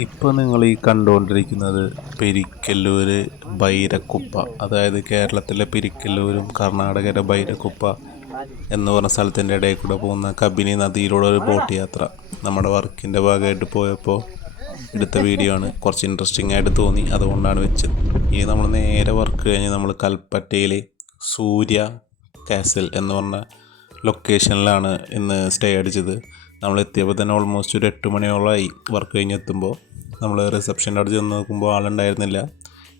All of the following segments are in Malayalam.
ഇപ്പോൾ നിങ്ങൾ ഈ കണ്ടുകൊണ്ടിരിക്കുന്നത് പെരിക്കല്ലൂർ ബൈരക്കുപ്പ, അതായത് കേരളത്തിലെ പെരിക്കല്ലൂരും കർണാടകയിലെ ബൈരക്കുപ്പ എന്ന് പറഞ്ഞ സ്ഥലത്തിൻ്റെ ഇടയിൽ കൂടെ പോകുന്ന കബിനി നദിയിലൂടെ ഒരു ബോട്ട് യാത്ര. നമ്മുടെ വർക്കിൻ്റെ ഭാഗമായിട്ട് പോയപ്പോൾ എടുത്ത വീഡിയോ ആണ്. കുറച്ച് ഇൻട്രസ്റ്റിംഗ് ആയിട്ട് തോന്നി, അതുകൊണ്ടാണ് വെച്ചത്. ഈ നമ്മൾ നേരെ വർക്ക് കഴിഞ്ഞ് നമ്മൾ കൽപ്പറ്റയിൽ സൂര്യ കാസിൽ എന്ന് പറഞ്ഞ ലൊക്കേഷനിലാണ് ഇന്ന് സ്റ്റേ അടിച്ചത്. നമ്മൾ എത്തിയപ്പോൾ തന്നെ ഓൾമോസ്റ്റ് ഒരു 8 മണിയോളമായി. വർക്ക് കഴിഞ്ഞെത്തുമ്പോൾ നമ്മൾ റിസപ്ഷൻ്റെ അവിടെ ചെന്ന് നോക്കുമ്പോൾ ആളുണ്ടായിരുന്നില്ല.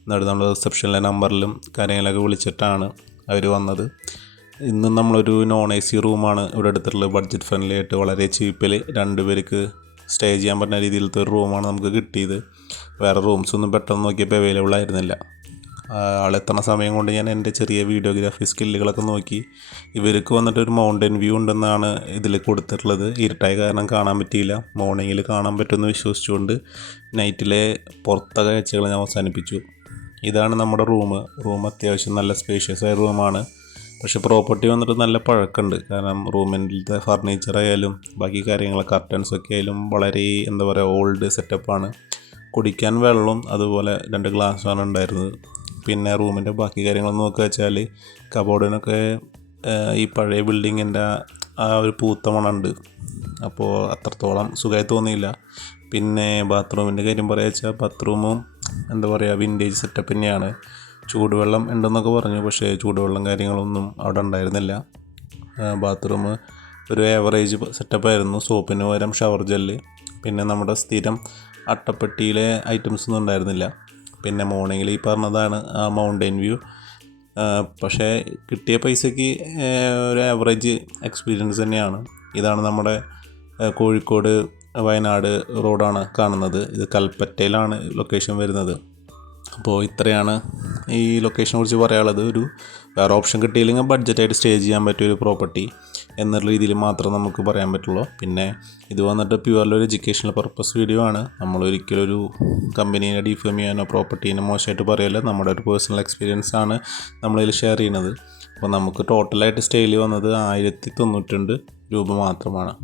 എന്നിട്ട് നമ്മൾ റിസപ്ഷനിലെ നമ്പറിലും കാര്യങ്ങളൊക്കെ വിളിച്ചിട്ടാണ് അവർ വന്നത്. ഇന്ന് നമ്മളൊരു നോൺ AC റൂമാണ് ഇവിടെ എടുത്തിട്ടുള്ളത്. ബഡ്ജറ്റ് ഫ്രണ്ട്ലി ആയിട്ട് വളരെ ചീപ്പിൽ 2 പേർക്ക് സ്റ്റേ ചെയ്യാൻ പറ്റുന്ന രീതിയിലത്തെ ഒരു റൂമാണ് നമുക്ക് കിട്ടിയത്. വേറെ റൂംസൊന്നും പെട്ടെന്ന് നോക്കിയപ്പോൾ അവൈലബിൾ ആയിരുന്നില്ല. ആളെത്തണ സമയം കൊണ്ട് ഞാൻ എൻ്റെ ചെറിയ വീഡിയോഗ്രാഫി സ്കില്ലുകളൊക്കെ നോക്കി. ഇവർക്ക് വന്നിട്ട് ഒരു മൗണ്ടൻ വ്യൂ ഉണ്ടെന്നാണ് ഇതിൽ കൊടുത്തിട്ടുള്ളത്. ഇരുട്ടായ കാരണം കാണാൻ പറ്റിയില്ല. മോർണിംഗിൽ കാണാൻ പറ്റുമെന്ന് വിശ്വസിച്ചുകൊണ്ട് നൈറ്റിലെ പുറത്തെ കാഴ്ചകൾ ഞാൻ അവസാനിപ്പിച്ചു. ഇതാണ് നമ്മുടെ റൂം അത്യാവശ്യം നല്ല സ്പേഷ്യസ് ആയ റൂമാണ്. പക്ഷെ പ്രോപ്പർട്ടി വന്നിട്ട് നല്ല പഴക്കമുണ്ട്. കാരണം റൂമിൻ്റെ ഫർണിച്ചർ ആയാലും ബാക്കി കാര്യങ്ങൾ കർട്ടൻസൊക്കെ ആയാലും വളരെ എന്താ പറയുക ഓൾഡ് സെറ്റപ്പാണ്. കുടിക്കാൻ വെള്ളവും അതുപോലെ 2 ഗ്ലാസ്സാണ് ഉണ്ടായിരുന്നത്. പിന്നെ റൂമിൻ്റെ ബാക്കി കാര്യങ്ങൾ നോക്കുക വെച്ചാൽ കബോർഡിനൊക്കെ ഈ പഴയ ബിൽഡിങ്ങിൻ്റെ ആ ഒരു പൂത്ത മണമുണ്ട്. അപ്പോൾ അത്രത്തോളം സുഖമായി തോന്നിയില്ല. പിന്നെ ബാത്റൂമിൻ്റെ കാര്യം പറയുക വെച്ചാൽ ബാത്റൂമും എന്താ പറയുക വിൻറ്റേജ് സെറ്റപ്പ് തന്നെയാണ്. ചൂടുവെള്ളം ഉണ്ടെന്നൊക്കെ പറഞ്ഞു, പക്ഷേ ചൂടുവെള്ളം കാര്യങ്ങളൊന്നും അവിടെ ഉണ്ടായിരുന്നില്ല. ബാത്റൂം ഒരു ആവറേജ് സെറ്റപ്പായിരുന്നു. സോപ്പിന് പകരം ഷവർ ജെല്ല്, പിന്നെ നമ്മുടെ സ്ഥിരം അട്ടപ്പെട്ടിയിലെ ഐറ്റംസ് ഒന്നും ഉണ്ടായിരുന്നില്ല. പിന്നെ മോർണിംഗിൽ ഈ പറഞ്ഞതാണ് ആ മൗണ്ടൻ വ്യൂ. പക്ഷേ കിട്ടിയ പൈസയ്ക്ക് ഒരു ആവറേജ് എക്സ്പീരിയൻസ് തന്നെയാണ്. ഇതാണ് നമ്മുടെ കോഴിക്കോട് വയനാട് റോഡാണ് കാണുന്നത്. ഇത് കൽപ്പറ്റയിലാണ് ലൊക്കേഷൻ വരുന്നത്. അപ്പോൾ ഇത്രയാണ് ഈ ലൊക്കേഷനെ കുറിച്ച് പറയാനുള്ളത്. ഒരു വേറെ ഓപ്ഷൻ കിട്ടിയില്ലെങ്കിൽ ബഡ്ജറ്റായിട്ട് സ്റ്റേ ചെയ്യാൻ പറ്റിയൊരു പ്രോപ്പർട്ടി എന്നുള്ള രീതിയിൽ മാത്രം നമുക്ക് പറയാൻ പറ്റുള്ളൂ. പിന്നെ ഇത് വന്നിട്ട് പ്യുവർലി ഒരു എഡ്യൂക്കേഷണൽ പർപ്പസ് വീഡിയോ ആണ്. നമ്മളൊരിക്കലും ഒരു കമ്പനീനെ ഡിഫേം ചെയ്യാനോ പ്രോപ്പർട്ടീനെ മോശമായിട്ട് പറയല്ല. നമ്മുടെ ഒരു പേഴ്സണൽ എക്സ്പീരിയൻസ് ആണ് നമ്മളിതിൽ ഷെയർ ചെയ്യുന്നത്. അപ്പോൾ നമുക്ക് ടോട്ടലായിട്ട് സ്റ്റേയിൽ വന്നത് 1092 രൂപ മാത്രമാണ്.